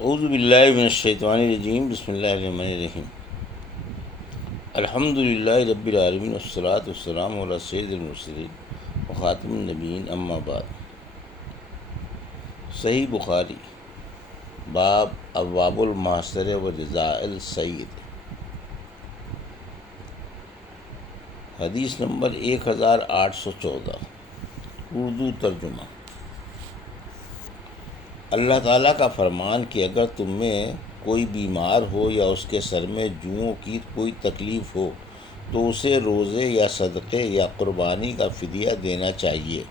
اعوذ باللہ من الشیطان الرجیم، بسم اللہ الرحمن الرحیم۔ الحمد للہ رب العالمین، والصلاة والسلام علی سید المرسلین وخاتم النبیین، اما بعد۔ صحیح بخاری، باب ابواب المعصرہ و رضاء السید، حدیث نمبر 1814، اردو ترجمہ۔ اللہ تعالیٰ کا فرمان کہ اگر تم میں کوئی بیمار ہو یا اس کے سر میں جوؤں کی کوئی تکلیف ہو تو اسے روزے یا صدقے یا قربانی کا فدیہ دینا چاہیے،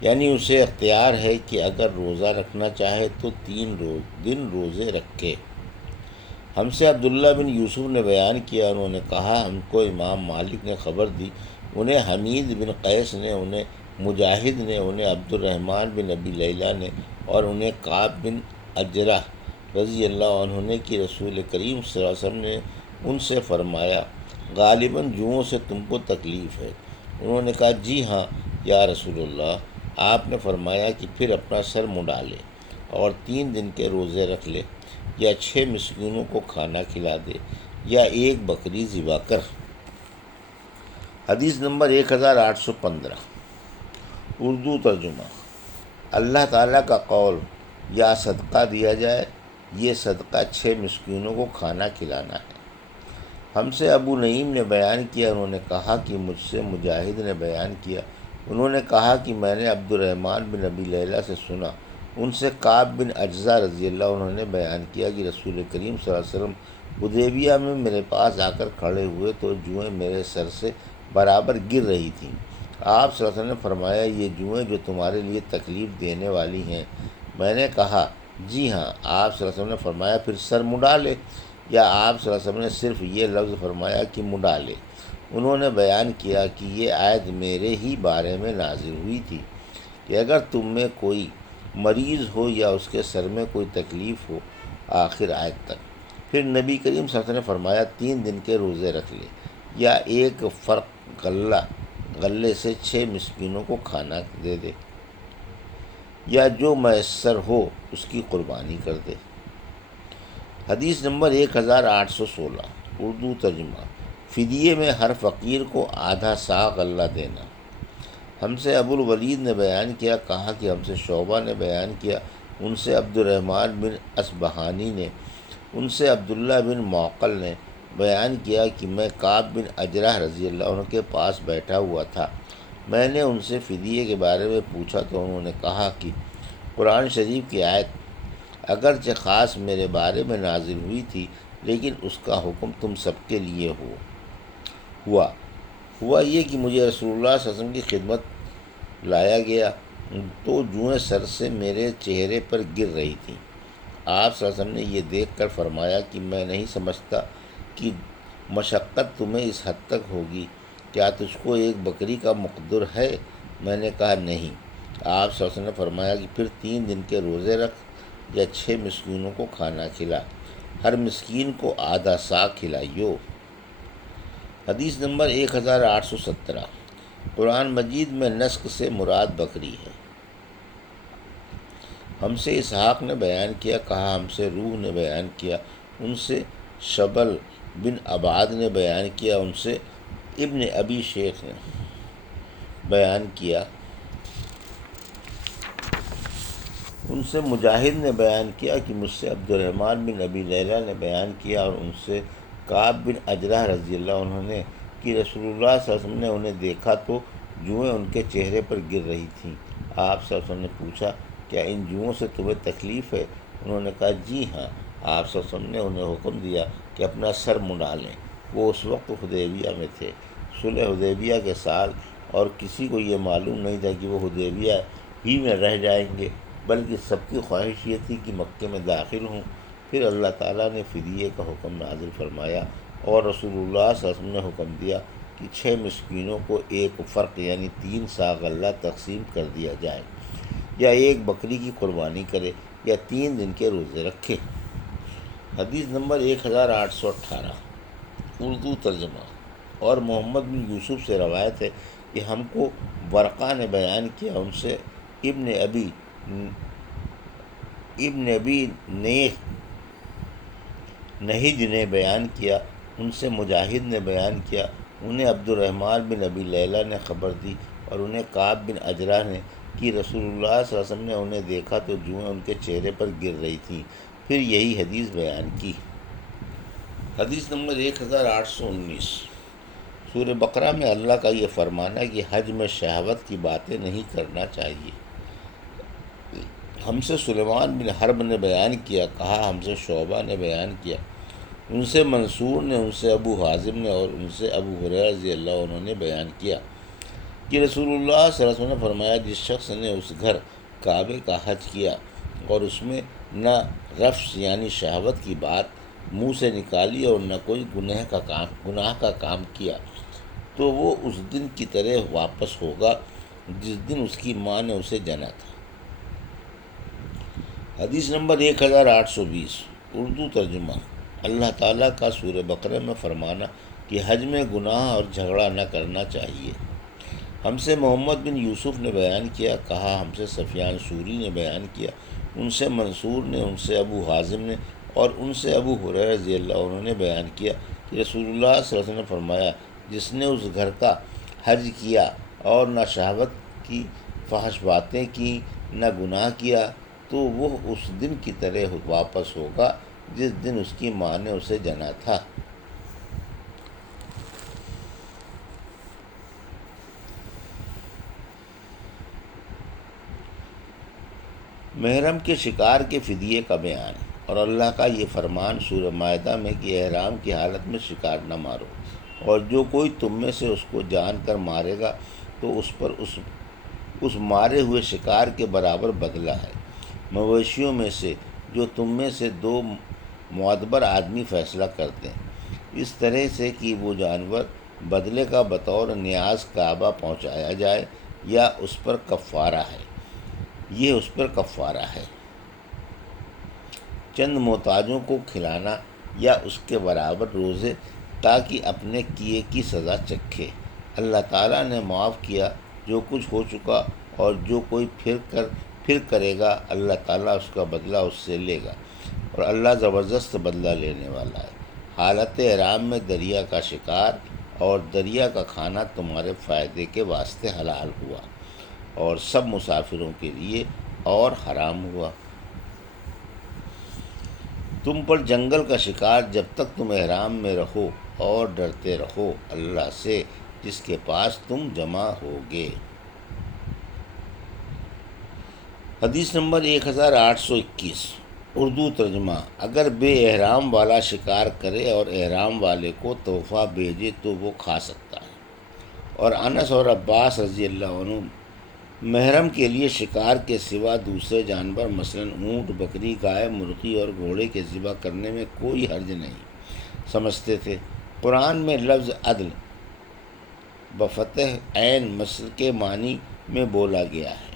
یعنی اسے اختیار ہے کہ اگر روزہ رکھنا چاہے تو 3 دن روزے رکھے۔ ہم سے عبداللہ بن یوسف نے بیان کیا، انہوں نے کہا ہم کو امام مالک نے خبر دی، انہیں حمید بن قیس نے، انہیں مجاہد نے، انہیں عبد الرحمن بن ابی لیلہ نے اور انہیں کعب بن عجرہ رضی اللہ عنہ نے کہ رسول کریم صلی اللہ علیہ وسلم نے ان سے فرمایا غالباً جوؤں سے تم کو تکلیف ہے۔ انہوں نے کہا جی ہاں یا رسول اللہ۔ آپ نے فرمایا کہ پھر اپنا سر منڈا لے اور 3 دن کے روزے رکھ لے، یا 6 مسکینوں کو کھانا کھلا دے، یا 1 بکری ذبح کر۔ حدیث نمبر 1815، اردو ترجمہ۔ اللہ تعالیٰ کا قول یا صدقہ دیا جائے، یہ صدقہ 6 مسکینوں کو کھانا کھلانا ہے۔ ہم سے ابو نعیم نے بیان کیا، انہوں نے کہا کہ مجھ سے مجاہد نے بیان کیا، انہوں نے کہا کہ میں نے عبد الرحمن بن ابی لیلہ سے سنا، ان سے کعب بن عجرہ رضی اللہ عنہ نے بیان کیا کہ رسول کریم صلی اللہ علیہ وسلم حدیبیہ میں میرے پاس آ کر کھڑے ہوئے تو جوئیں میرے سر سے برابر گر رہی تھیں۔ آپ صلی اللہ علیہ وسلم نے فرمایا یہ جوئیں جو تمہارے لیے تکلیف دینے والی ہیں۔ میں نے کہا جی ہاں۔ آپ صلی اللہ علیہ وسلم نے فرمایا پھر سر منڈا لے، یا آپ صلی اللہ علیہ وسلم نے صرف یہ لفظ فرمایا کہ منڈا لے؟ انہوں نے بیان کیا کہ یہ آیت میرے ہی بارے میں نازل ہوئی تھی کہ اگر تم میں کوئی مریض ہو یا اس کے سر میں کوئی تکلیف ہو، آخر آیت تک۔ پھر نبی کریم صلی اللہ علیہ وسلم نے فرمایا 3 دن کے روزے رکھ لے، یا 1 فرق غلے سے 6 مسکینوں کو کھانا دے دے، یا جو میسر ہو اس کی قربانی کر دے۔ حدیث نمبر 1816، اردو ترجمہ۔ فدیے میں ہر فقیر کو آدھا صاع غلہ دینا۔ ہم سے ابو الولید نے بیان کیا، کہا کہ ہم سے شعبہ نے بیان کیا، ان سے عبد الرحمن بن اصبہانی نے، ان سے عبداللہ بن معقل نے بیان کیا کہ میں کعب بن عجرہ رضی اللہ عنہ کے پاس بیٹھا ہوا تھا۔ میں نے ان سے فدیے کے بارے میں پوچھا تو انہوں نے کہا کہ قرآن شریف کی آیت اگرچہ خاص میرے بارے میں نازل ہوئی تھی، لیکن اس کا حکم تم سب کے لیے ہوا یہ کہ مجھے رسول اللہ صلی اللہ علیہ وسلم کی خدمت لایا گیا تو جوئیں سر سے میرے چہرے پر گر رہی تھیں۔ آپ صلی اللہ علیہ وسلم نے یہ دیکھ کر فرمایا کہ میں نہیں سمجھتا کہ مشقت تمہیں اس حد تک ہوگی، کیا تجھ کو 1 بکری کا مقدر ہے؟ میں نے کہا نہیں۔ آپ صلی اللہ علیہ وسلم نے فرمایا کہ پھر 3 دن کے روزے رکھ، یا 6 مسکینوں کو کھانا کھلا، ہر مسکین کو آدھا صاع کھلائیو۔ حدیث نمبر 1817، قرآن مجید میں نسک سے مراد بکری ہے۔ ہم سے اسحاق نے بیان کیا، کہا ہم سے روح نے بیان کیا، ان سے شبل بن عباد نے بیان کیا، ان سے ابن ابی شیخ نے بیان کیا، ان سے مجاہد نے بیان کیا کہ مجھ سے عبد الرحمن بن ابی لیلہ نے بیان کیا، اور ان سے کعب بن عجرہ رضی اللہ عنہ نے کہ رسول اللہ صلی اللہ علیہ وسلم نے انہیں دیکھا تو جوئیں ان کے چہرے پر گر رہی تھیں۔ آپ صلی اللہ علیہ وسلم نے پوچھا کیا ان جوؤں سے تمہیں تکلیف ہے؟ انہوں نے کہا جی ہاں۔ آپ صلی اللہ علیہ وسلم نے انہیں حکم دیا کہ اپنا سر منڈا لیں۔ وہ اس وقت حدیبیہ میں تھے، صلح حدیبیہ کے سال، اور کسی کو یہ معلوم نہیں تھا کہ وہ حدیبیہ ہی میں رہ جائیں گے، بلکہ سب کی خواہش یہ تھی کہ مکے میں داخل ہوں۔ پھر اللہ تعالیٰ نے فدیے کا حکم نازل فرمایا، اور رسول اللہ صلی اللہ علیہ وسلم نے حکم دیا کہ 6 مسکینوں کو 1 فرق یعنی 3 صاع غلہ تقسیم کر دیا جائے، یا 1 بکری کی قربانی کرے، یا 3 دن کے روزے رکھے۔ حدیث نمبر 1818، اردو ترجمہ۔ اور محمد بن یوسف سے روایت ہے کہ ہم کو ورقہ نے بیان کیا، ان سے ابن ابی ابن ابی نہج نے بیان کیا، ان سے مجاہد نے بیان کیا، انہیں عبد الرحمن بن ابی لیلہ نے خبر دی، اور انہیں کعب بن اجرہ نے کہ رسول اللہ صلی اللہ علیہ وسلم نے انہیں دیکھا تو جوئیں ان کے چہرے پر گر رہی تھیں، پھر یہی حدیث بیان کی۔ حدیث نمبر 1819۔ سورہ بقرہ میں اللہ کا یہ فرمان ہے کہ حج میں شہوت کی باتیں نہیں کرنا چاہیے۔ ہم سے سلیمان بن حرب نے بیان کیا، کہا ہم سے شعبہ نے بیان کیا، ان سے منصور نے، ان سے ابو حازم نے، اور ان سے ابو ہریرہ رضی اللہ عنہ نے بیان کیا کہ رسول اللہ صلی اللہ علیہ وسلم نے فرمایا، جس شخص نے اس گھر کعبے کا حج کیا اور اس میں نہ رفث یعنی شہوت کی بات منہ سے نکالی اور نہ کوئی گناہ کا کام کیا، تو وہ اس دن کی طرح واپس ہوگا جس دن اس کی ماں نے اسے جنا تھا۔ حدیث نمبر 1820۔ اردو ترجمہ۔ اللہ تعالیٰ کا سورہ بقرہ میں فرمانا کہ حج میں گناہ اور جھگڑا نہ کرنا چاہیے۔ ہم سے محمد بن یوسف نے بیان کیا، کہا ہم سے سفیان سوری نے بیان کیا، ان سے منصور نے، ان سے ابو حازم نے، اور ان سے ابو ہریرہ رضی اللہ عنہ نے بیان کیا کہ رسول اللہ صلی اللہ علیہ وسلم نے فرمایا، جس نے اس گھر کا حج کیا اور نہ شہوت کی فحش باتیں کی نہ گناہ کیا، تو وہ اس دن کی طرح واپس ہوگا جس دن اس کی ماں نے اسے جنا تھا۔ محرم کے شکار کے فدیے کا بیان، اور اللہ کا یہ فرمان سورہ مائدہ میں کہ احرام کی حالت میں شکار نہ مارو، اور جو کوئی تم میں سے اس کو جان کر مارے گا تو اس پر اس مارے ہوئے شکار کے برابر بدلہ ہے۔ مویشیوں میں سے جو تم میں سے دو معتبر آدمی فیصلہ کر دیں، اس طرح سے کہ وہ جانور بدلے کا بطور نیاز کعبہ پہنچایا جائے، یا اس پر کفارہ ہے، یہ اس پر کفارہ ہے۔ چند محتاجوں کو کھلانا یا اس کے برابر روزے، تاکہ اپنے کیے کی سزا چکھے۔ اللہ تعالیٰ نے معاف کیا جو کچھ ہو چکا، اور جو کوئی پھر کرے گا اللہ تعالیٰ اس کا بدلہ اس سے لے گا، اور اللہ زبردست بدلہ لینے والا ہے۔ حالت احرام میں دریا کا شکار اور دریا کا کھانا تمہارے فائدے کے واسطے حلال ہوا، اور سب مسافروں کے لیے اور حرام ہوا۔ تم پر جنگل کا شکار جب تک تم احرام میں رہو، اور ڈرتے رہو اللہ سے جس کے پاس تم جمع ہوگے۔ حدیث نمبر 1821۔ اردو ترجمہ۔ اگر بے احرام والا شکار کرے اور احرام والے کو تحفہ بھیجے تو وہ کھا سکتا ہے۔ اور انس اور عباس رضی اللہ عنہ محرم کے لیے شکار کے سوا دوسرے جانور مثلاً اونٹ، بکری، گائے، مرغی اور گھوڑے کے ذبح کرنے میں کوئی حرج نہیں سمجھتے تھے۔ قرآن میں لفظ عدل بفتح عین مثل کے معنی میں بولا گیا ہے،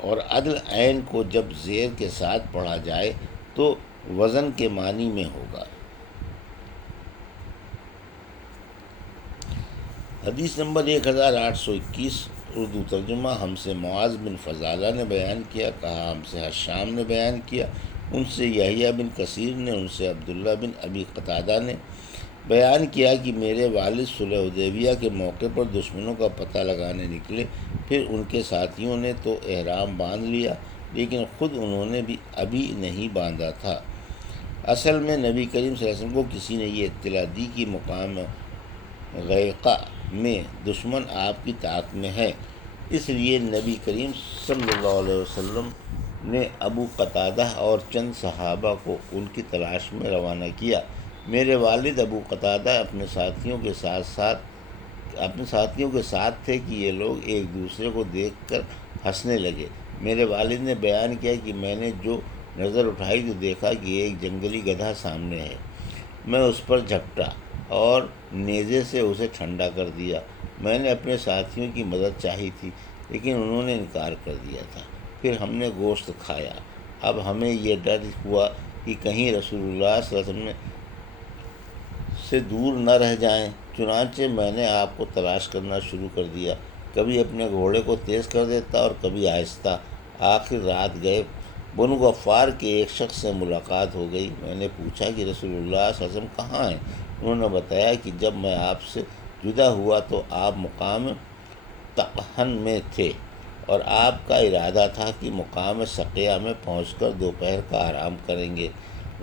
اور عدل عین کو جب زیر کے ساتھ پڑھا جائے تو وزن کے معنی میں ہوگا۔ حدیث نمبر 1821۔ اردو ترجمہ۔ ہم سے معاذ بن فضالہ نے بیان کیا، کہا ہم سے حشام نے بیان کیا، ان سے یحییٰ بن کثیر نے، ان سے عبداللہ بن ابی قتادہ نے بیان کیا کہ میرے والد صلح حدیبیہ کے موقع پر دشمنوں کا پتہ لگانے نکلے، پھر ان کے ساتھیوں نے تو احرام باندھ لیا، لیکن خود انہوں نے بھی ابھی نہیں باندھا تھا۔ اصل میں نبی کریم صلی اللہ علیہ وسلم کو کسی نے یہ اطلاع دی کہ مقام غیقہ میں دشمن آپ کی طاقت میں ہے، اس لیے نبی کریم صلی اللہ علیہ وسلم نے ابو قتادہ اور چند صحابہ کو ان کی تلاش میں روانہ کیا۔ میرے والد ابو قتادہ اپنے ساتھیوں کے ساتھ تھے کہ یہ لوگ ایک دوسرے کو دیکھ کر ہنسنے لگے۔ میرے والد نے بیان کیا کہ میں نے جو نظر اٹھائی تو دیکھا کہ ایک جنگلی گدھا سامنے ہے۔ میں اس پر جھپٹا اور نیزے سے اسے ٹھنڈا کر دیا۔ میں نے اپنے ساتھیوں کی مدد چاہی تھی، لیکن انہوں نے انکار کر دیا تھا۔ پھر ہم نے گوشت کھایا۔ اب ہمیں یہ ڈر ہوا کہ کہیں رسول اللہ صلی اللہ علیہ وسلم سے دور نہ رہ جائیں، چنانچہ میں نے آپ کو تلاش کرنا شروع کر دیا، کبھی اپنے گھوڑے کو تیز کر دیتا اور کبھی آہستہ۔ آخر رات گئے بنو غفار کے ایک شخص سے ملاقات ہو گئی۔ میں نے پوچھا کہ رسول اللہ صلی اللہ علیہ وسلم کہاں ہیں؟ انہوں نے بتایا کہ جب میں آپ سے جدا ہوا تو آپ مقام تقہن میں تھے اور آپ کا ارادہ تھا کہ مقام سقیہ میں پہنچ کر دوپہر کا آرام کریں گے۔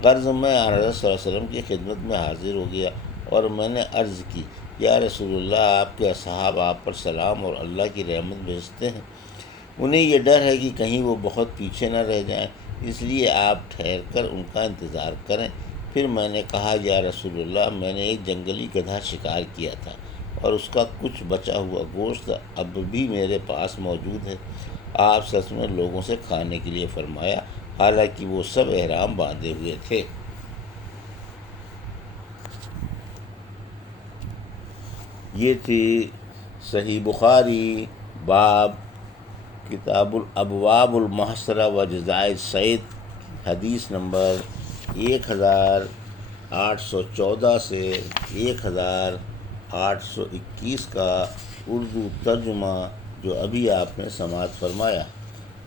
غرض میں حضرت صلی اللہ علیہ وسلم کی خدمت میں حاضر ہو گیا اور میں نے عرض کی، یا رسول اللہ، آپ کے اصحاب آپ پر سلام اور اللہ کی رحمت بھیجتے ہیں۔ انہیں یہ ڈر ہے کہ کہیں وہ بہت پیچھے نہ رہ جائیں، اس لیے آپ ٹھہر کر ان کا انتظار کریں۔ پھر میں نے کہا، یا رسول اللہ، میں نے ایک جنگلی گدھا شکار کیا تھا اور اس کا کچھ بچا ہوا گوشت اب بھی میرے پاس موجود ہے۔ آپ سچ میں لوگوں سے کھانے کے لیے فرمایا، حالانکہ وہ سب احرام باندھے ہوئے تھے۔ یہ تھی صحیح بخاری، باب کتاب الابواب المحصرہ و جزائے الصید، حدیث نمبر 1814 سے 1821 کا اردو ترجمہ جو ابھی آپ نے سماعت فرمایا۔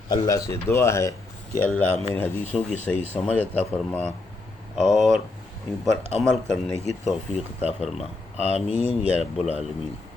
اللہ سے دعا ہے کہ اللہ ہمیں ان حدیثوں کی صحیح سمجھ عطا فرما اور ان پر عمل کرنے کی توفیق عطا فرما۔ آمین یا رب العالمین۔